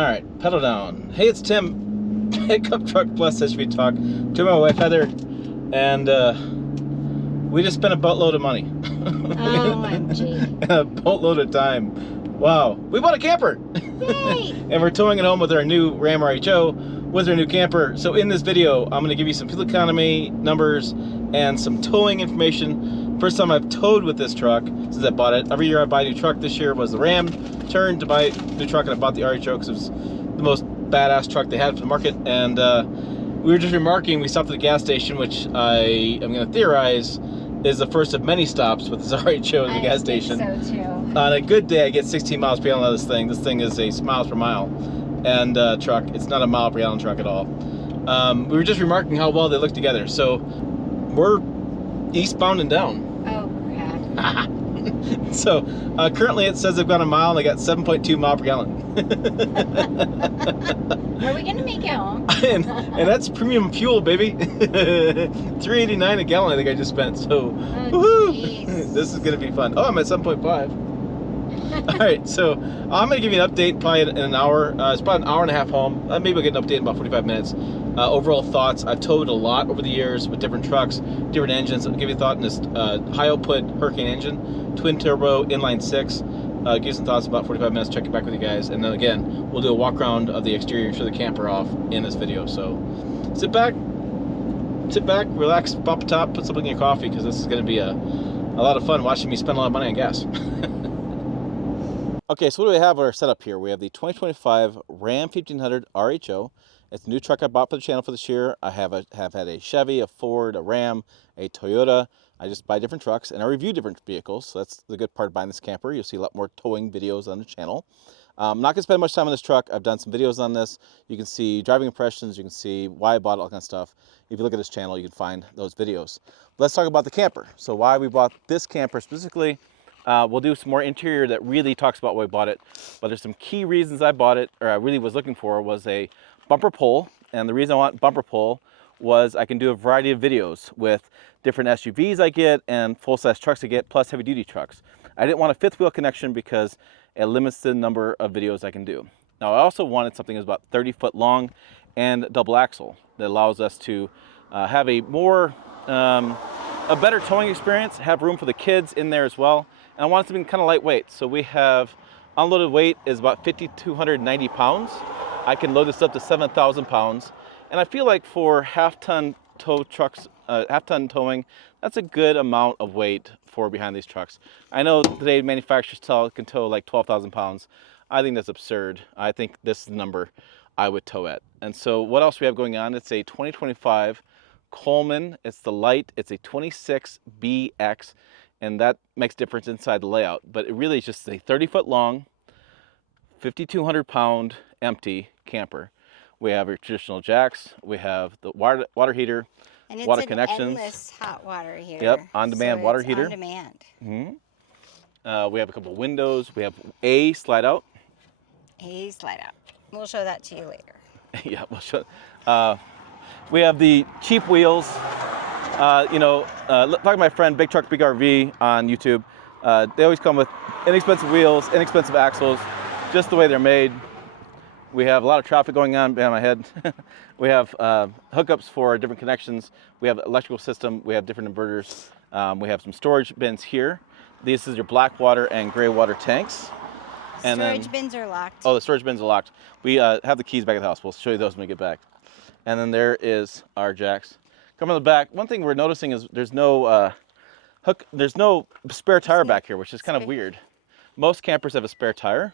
right, pedal down. Hey, it's Tim, Pickup Truck Plus SUV Talk. To my wife Heather, and we just spent a boatload of money. OMG. A boatload of time. Wow, we bought a camper. Yay! And we're towing it home with our new Ram RHO with our new camper. So in this video, I'm going to give you some fuel economy numbers and some towing information. First time I've towed with this truck since I bought it. Every year I buy a new truck. This year was the Ram turn to buy a new truck, and I bought the RHO because it was the most badass truck they had for the market. And we were just remarking, we stopped at the gas station, which I am going to theorize is the first of many stops with this RHO at the gas station. I think so too. On a good day, I get 16 miles per gallon out of this thing. This thing is a miles per mile and truck. It's not a mile per gallon truck at all. We were just remarking how well they look together. So we're eastbound and down. Oh, crap. So currently it says I've got a mile and I got 7.2 miles per gallon. Are we gonna make it home? and that's premium fuel, baby. $3.89 a gallon I think I just spent. So woohoo! This is gonna be fun. Oh, I'm at 7.5. All right, so I'm gonna give you an update probably in an hour. It's probably an hour and a half home. Maybe I'll get an update in about 45 minutes. Overall thoughts. I've towed a lot over the years with different trucks, different engines. I'll give you a thought in this high output Hurricane engine, twin turbo, inline 6. Give you some thoughts about 45 minutes, check it back with you guys. And then again, we'll do a walk around of the exterior and show the camper off in this video. So sit back, relax, pop a top, put something in your coffee, because this is gonna be a lot of fun watching me spend a lot of money on gas. Okay, so what do we have our setup here? We have the 2025 Ram 1500 RHO. It's a new truck I bought for the channel for this year. I have had a Chevy, a Ford, a Ram, a Toyota. I just buy different trucks and I review different vehicles. So that's the good part of buying this camper. You'll see a lot more towing videos on the channel. I'm not gonna spend much time on this truck. I've done some videos on this. You can see driving impressions. You can see why I bought it, all kind of stuff. If you look at this channel, you can find those videos. Let's talk about the camper. So why we bought this camper specifically. We'll do some more interior that really talks about why we bought it, but there's some key reasons I bought it, or I really was looking for, was a bumper pull. And the reason I want bumper pull was I can do a variety of videos with different SUVs I get and full-size trucks I get, plus heavy-duty trucks. I didn't want a fifth wheel connection because it limits the number of videos I can do. Now I also wanted something that's about 30 foot long and double axle that allows us to have a more, a better towing experience, have room for the kids in there as well. And I wanted something kind of lightweight. So we have unloaded weight is about 5,290 pounds. I can load this up to 7,000 pounds. And I feel like for half-ton tow trucks, half-ton towing, that's a good amount of weight for behind these trucks. I know today manufacturers can tow like 12,000 pounds. I think that's absurd. I think this is the number I would tow at. And so what else we have going on? It's a 2025 Coleman. It's the Light. It's a 26BX. And that makes a difference inside the layout. But it really is just a 30 foot long, 5,200 pound empty camper. We have your traditional jacks. We have the water heater, and water it's connections. Endless hot water here. Yep, on-demand so water heater. On demand. Mm-hmm. We have a couple of windows. We have a slide out. A slide out. We'll show that to you later. Yeah, we'll show. We have the cheap wheels. Talk to my friend Big Truck Big RV on YouTube. They always come with inexpensive wheels, inexpensive axles, just the way they're made. We have a lot of traffic going on behind my head. We have hookups for different connections. We have electrical system. We have different inverters. We have some storage bins here. This is your black water and gray water tanks. And storage bins are locked. Oh, the storage bins are locked. We have the keys back at the house. We'll show you those when we get back. And then there is our jacks. Come on the back. One thing we're noticing is there's no there's no spare tire back here, which is kind of weird. Most campers have a spare tire.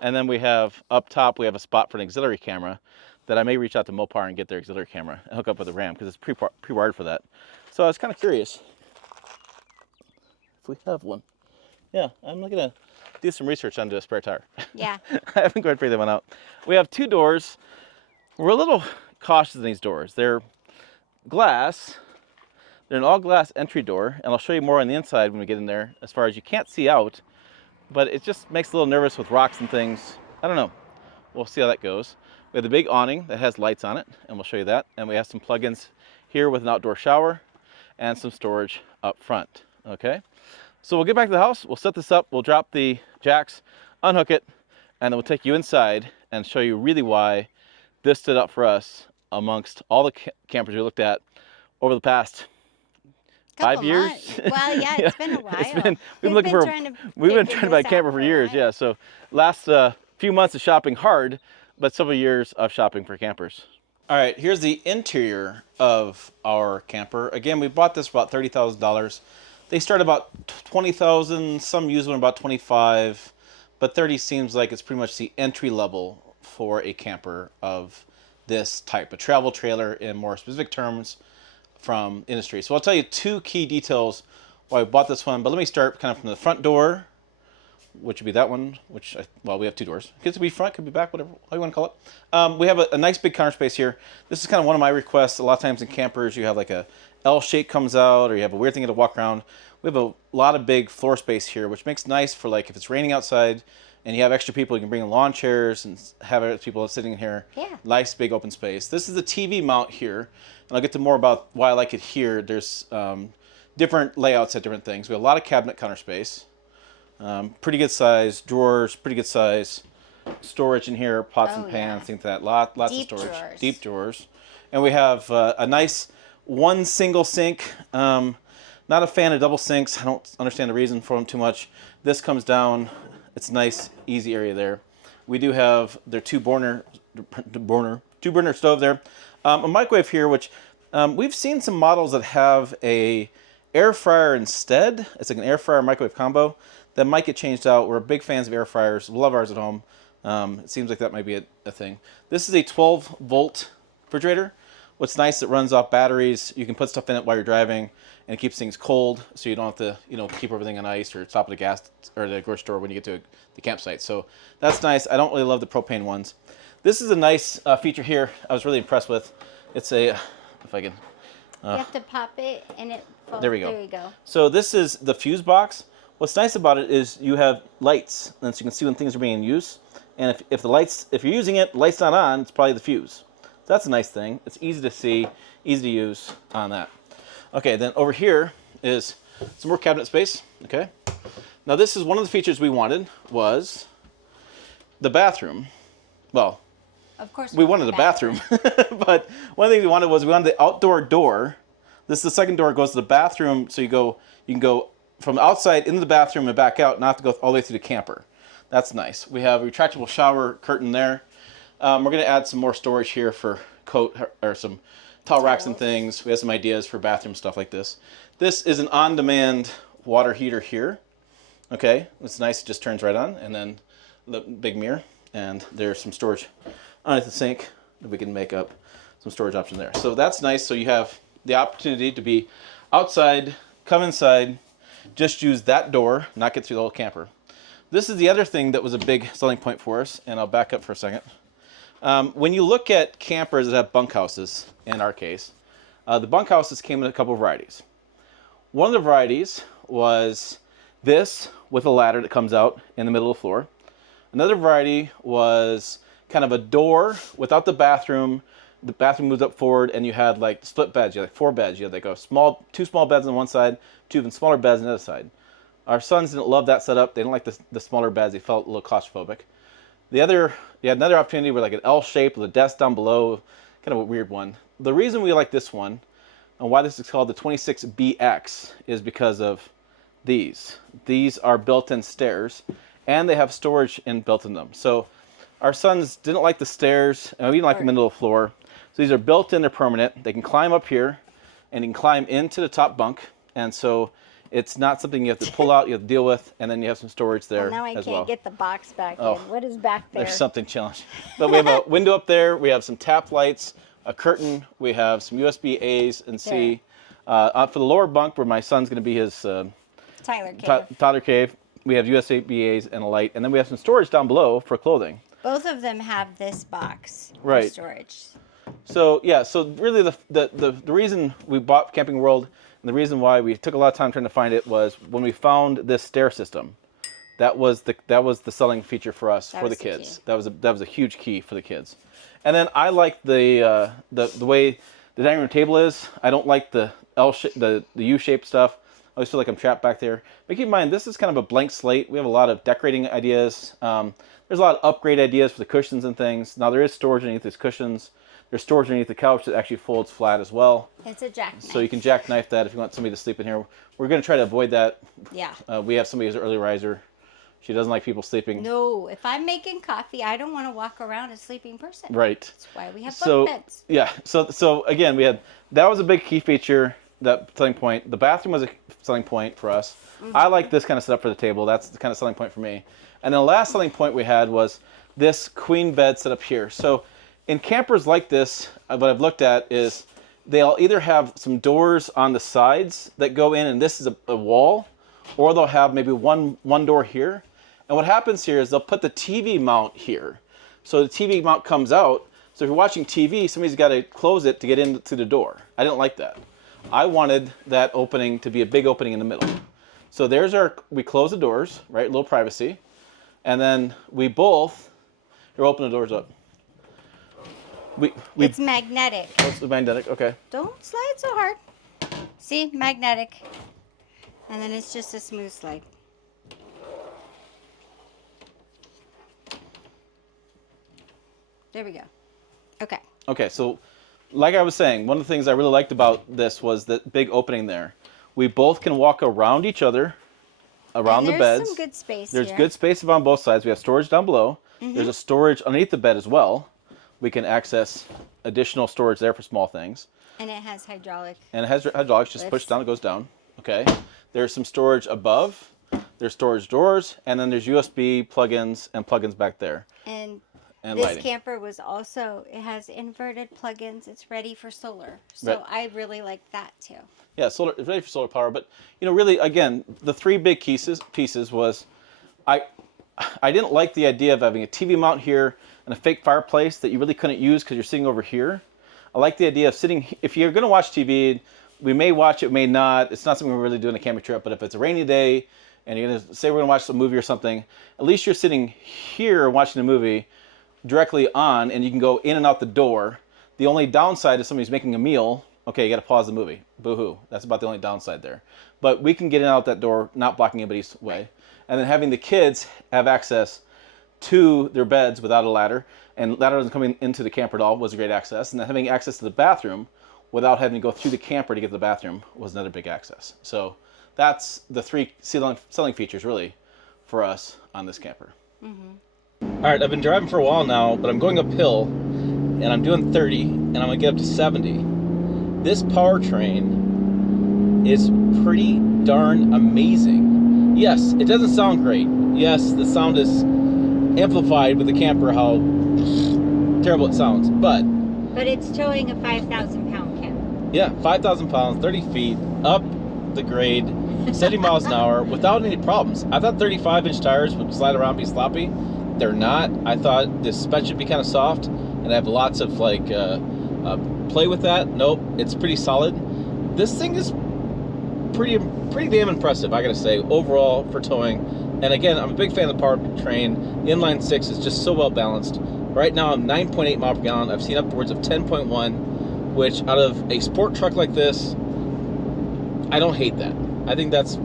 And then we have up top, we have a spot for an auxiliary camera that I may reach out to Mopar and get their auxiliary camera and hook up with the Ram because it's pre-wired for that. So I was kind of curious if we have one. Yeah, I'm gonna do some research onto a spare tire. Yeah. I haven't quite figured that one out. We have two doors. We're a little cautious in these doors. They're glass. They're an all glass entry door, and I'll show you more on the inside when we get in there as far as you can't see out, but it just makes a little nervous with rocks and things. I don't know. We'll see how that goes. We have the big awning that has lights on it, and we'll show you that. And we have some plugins here with an outdoor shower and some storage up front, okay? So we'll get back to the house, we'll set this up, we'll drop the jacks, unhook it, and then we'll take you inside and show you really why this stood out for us amongst all the campers we looked at over the past Couple 5 years. months. Well, yeah, it's been a while. We've been trying to buy a camper for a years. while. Yeah, so last few months of shopping hard, but several years of shopping for campers. All right, here's the interior of our camper. Again, we bought this for about $30,000. They start about 20,000. Some use one about 25, but 30 seems like it's pretty much the entry level for a camper of this type, a travel trailer in more specific terms from industry. So I'll tell you two key details why I bought this one, but let me start kind of from the front door, which would be that one, well, we have two doors. It could be front, could be back, whatever, how you want to call it. We have a nice big counter space here. This is kind of one of my requests. A lot of times in campers, you have like a L shape comes out, or you have a weird thing to walk around. We have a lot of big floor space here, which makes nice for like if it's raining outside and you have extra people, you can bring in lawn chairs and have other people sitting in here. Yeah. Nice big open space. This is the TV mount here, and I'll get to more about why I like it here. There's different layouts at different things. We have a lot of cabinet counter space. Pretty good size drawers, pretty good size storage in here, pots and pans, things like that. Lots deep of storage, drawers. Deep drawers, and we have a nice one single sink. Not a fan of double sinks. I don't understand the reason for them too much. This comes down. It's a nice, easy area there. We do have their two burner stove there. A microwave here, which we've seen some models that have a air fryer instead. It's like an air fryer microwave combo that might get changed out. We're big fans of air fryers. We love ours at home. It seems like that might be a thing. This is a 12-volt refrigerator. What's nice, it runs off batteries. You can put stuff in it while you're driving, and it keeps things cold, so you don't have to, keep everything on ice or stop at the gas or the grocery store when you get to the campsite. So that's nice. I don't really love the propane ones. This is a nice feature here. I was really impressed with. It's a, if I can. You have to pop it, and it falls. There we go. There you go. So this is the fuse box. What's nice about it is you have lights, and so you can see when things are being in use. And if you're using it, light's not on, it's probably the fuse. So that's a nice thing. It's easy to see, easy to use on that. Okay, then over here is some more cabinet space. Okay. Now this is one of the features we wanted was the bathroom. Well, of course we wanted a bathroom, but one of the things we wanted the outdoor door. This is the second door. It goes to the bathroom, so you can go from outside into the bathroom and back out, not have to go all the way through the camper. That's nice. We have a retractable shower curtain there. We're going to add some more storage here for coat or some towel racks and things. We have some ideas for bathroom stuff like this. This is an on-demand water heater here. Okay, it's nice. It just turns right on, and then the big mirror, and there's some storage underneath the sink that we can make up some storage option there. So that's nice. So you have the opportunity to be outside, come inside, just use that door, not get through the whole camper. This is the other thing that was a big selling point for us, and I'll back up for a second. When you look at campers that have bunkhouses, in our case, the bunkhouses came in a couple of varieties. One of the varieties was this with a ladder that comes out in the middle of the floor. Another variety was kind of a door without the bathroom. The bathroom moves up forward, and you had like split beds. You had like 4 beds. You had like two small beds on one side, 2 even smaller beds on the other side. Our sons didn't love that setup. They didn't like the smaller beds. They felt a little claustrophobic. You had another opportunity with like an L shape with a desk down below, kind of a weird one. The reason we like this one and why this is called the 26BX is because of these. These are built-in stairs, and they have storage built in them. So our sons didn't like the stairs, and we didn't like them in the middle of the floor. So these are built in, they're permanent. They can climb up here, and you can climb into the top bunk. And so it's not something you have to pull out, you have to deal with, and then you have some storage there as well. Now I can't get the box back in. What is back there? There's something challenging. But we have a window up there. We have some tap lights, a curtain. We have some USB A's and C. For the lower bunk, where my son's going to be his toddler cave, we have USB A's and a light. And then we have some storage down below for clothing. Both of them have this box for storage. So yeah, so really the reason we bought Camping World and the reason why we took a lot of time trying to find it was when we found this stair system. That was the selling feature for us for the kids. That was a huge key for the kids. And then I like the way the dining room table is. I don't like the U-shaped stuff. I always feel like I'm trapped back there. But keep in mind, this is kind of a blank slate. We have a lot of decorating ideas. There's a lot of upgrade ideas for the cushions and things. Now there is storage underneath these cushions. There's storage underneath the couch that actually folds flat as well. It's a jackknife. So you can jackknife that if you want somebody to sleep in here. We're going to try to avoid that. Yeah. We have somebody who's an early riser. She doesn't like people sleeping. No, if I'm making coffee, I don't want to walk around a sleeping person. Right. That's why we have bunk beds. Yeah. So again, that was a big key feature, that selling point. The bathroom was a selling point for us. I like this kind of setup for the table. That's the kind of selling point for me. And then the last selling point we had was this queen bed set up here. So in campers like this, what I've looked at is they'll either have some doors on the sides that go in, and this is a wall, or they'll have maybe one door here. And what happens here is they'll put the TV mount here. So the TV mount comes out. So if you're watching TV, somebody's got to close it to get into the door. I didn't like that. I wanted that opening to be a big opening in the middle. So we close the doors, right? A little privacy. And then we both, here, open the doors up. It's magnetic. Oh, it's magnetic, okay. Don't slide so hard. See, magnetic. And then it's just a smooth slide. There we go. Okay. Okay, so like I was saying, one of the things I really liked about this was that big opening there. We both can walk around each other, around the beds. There's some good space There's here. good space on both sides. We have storage down below. There's a storage underneath the bed as well. We can access additional storage there for small things. And it has hydraulic. And it has hydraulics. Just push down, it goes down. Okay. There's some storage above. There's storage doors, and then there's USB plugins and plugins back there. And And this lighting. camper was also, it has inverted plugins. It's ready for solar. So Right. I really like that too. Yeah, solar, it's ready for solar power. But, you know, really, again, the three big pieces was I didn't like the idea of having a TV mount here and a fake fireplace that you really couldn't use because you're sitting over here. I like the idea of sitting, if you're going to watch TV, we may watch it, may not. It's not something we're really doing a camping trip, but if it's a rainy day and you're going to say we're going to watch a movie or something, at least you're sitting here watching a movie directly on, and you can go in and out the door. The only downside is somebody's making a meal. Okay, you got to pause the movie. Boo-hoo. That's about the only downside there. But we can get in and out that door, not blocking anybody's way. And then having the kids have access to their beds without a ladder, and ladder doesn't come into the camper at all, was a great access. And then having access to the bathroom without having to go through the camper to get to the bathroom was another big access. So that's the three selling features really for us on this camper. All right, I've been driving for a while now, but I'm going uphill, and I'm doing 30, and I'm gonna get up to 70. This powertrain is pretty darn amazing. Yes, it doesn't sound great. Yes, the sound is amplified with the camper, how terrible it sounds, but it's towing a 5,000-pound camper. yeah, 5,000 pounds, 30 feet, up the grade, 70 miles an hour, without any problems. I thought 35-inch tires would slide around, be sloppy. They're not. I thought the suspension would be kind of soft, and I have lots of like play with that. Nope, it's pretty solid. This thing is pretty damn impressive, I gotta say, overall for towing. And again, I'm a big fan of the powertrain. The inline 6 is just so well balanced. Right now I'm 9.8 miles per gallon. I've seen upwards of 10.1, which out of a sport truck like this, I don't hate that. I think that's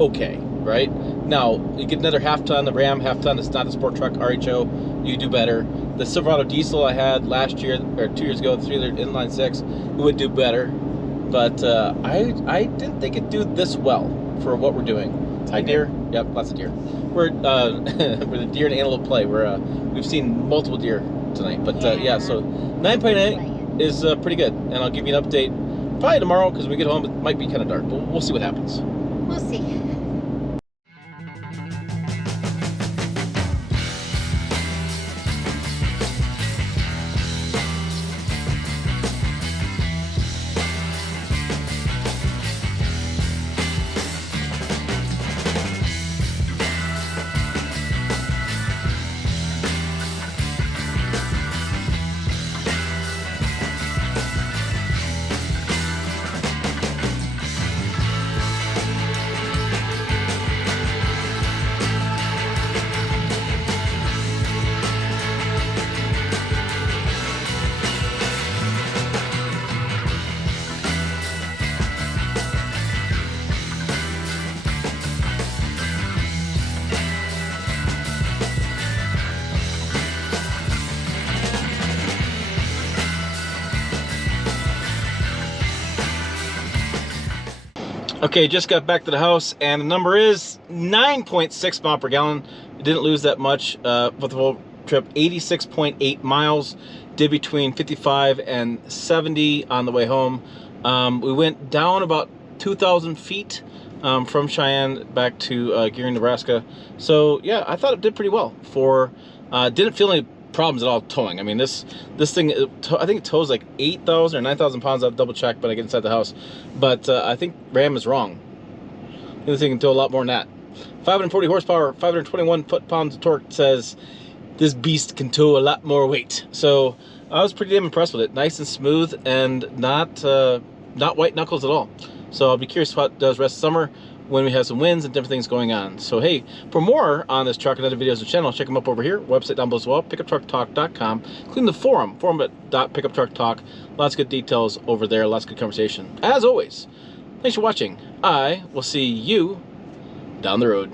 okay, right? Now, you get another half-ton, the Ram half-ton, it's not a sport truck, RHO, you do better. The Silverado diesel I had last year, or 2 years ago, the 3-liter inline 6, it would do better. But I didn't think it'd do this well for what we're doing. Hi, deer. Yep, lots of deer. We're we're the deer and antelope play. We've seen multiple deer tonight. But yeah, so 9.8 is pretty good. And I'll give you an update probably tomorrow, because when we get home it might be kind of dark. But we'll see what happens. We'll see. Okay, just got back to the house, and the number is 9.6 mile per gallon. It didn't lose that much for the whole trip. 86.8 miles. Did between 55 and 70 on the way home. We went down about 2,000 feet from Cheyenne back to Gearing, Nebraska. So yeah, I thought it did pretty well. For didn't feel any problems at all towing. I mean, this thing, I think it tows like 8,000 or 9,000 pounds. I'll double check when I get inside the house. But I think Ram is wrong. This thing can tow a lot more than that. 540 horsepower, 521 foot-pounds of torque says this beast can tow a lot more weight. So I was pretty damn impressed with it. Nice and smooth, and not white knuckles at all. So I'll be curious what it does rest of summer when we have some winds and different things going on. So hey, for more on this truck and other videos on the channel, check them up over here. Website down below as well, pickuptrucktalk.com, including the forum.pickuptrucktalk. Lots of good details over there, lots of good conversation. As always, thanks for watching. I will see you down the road.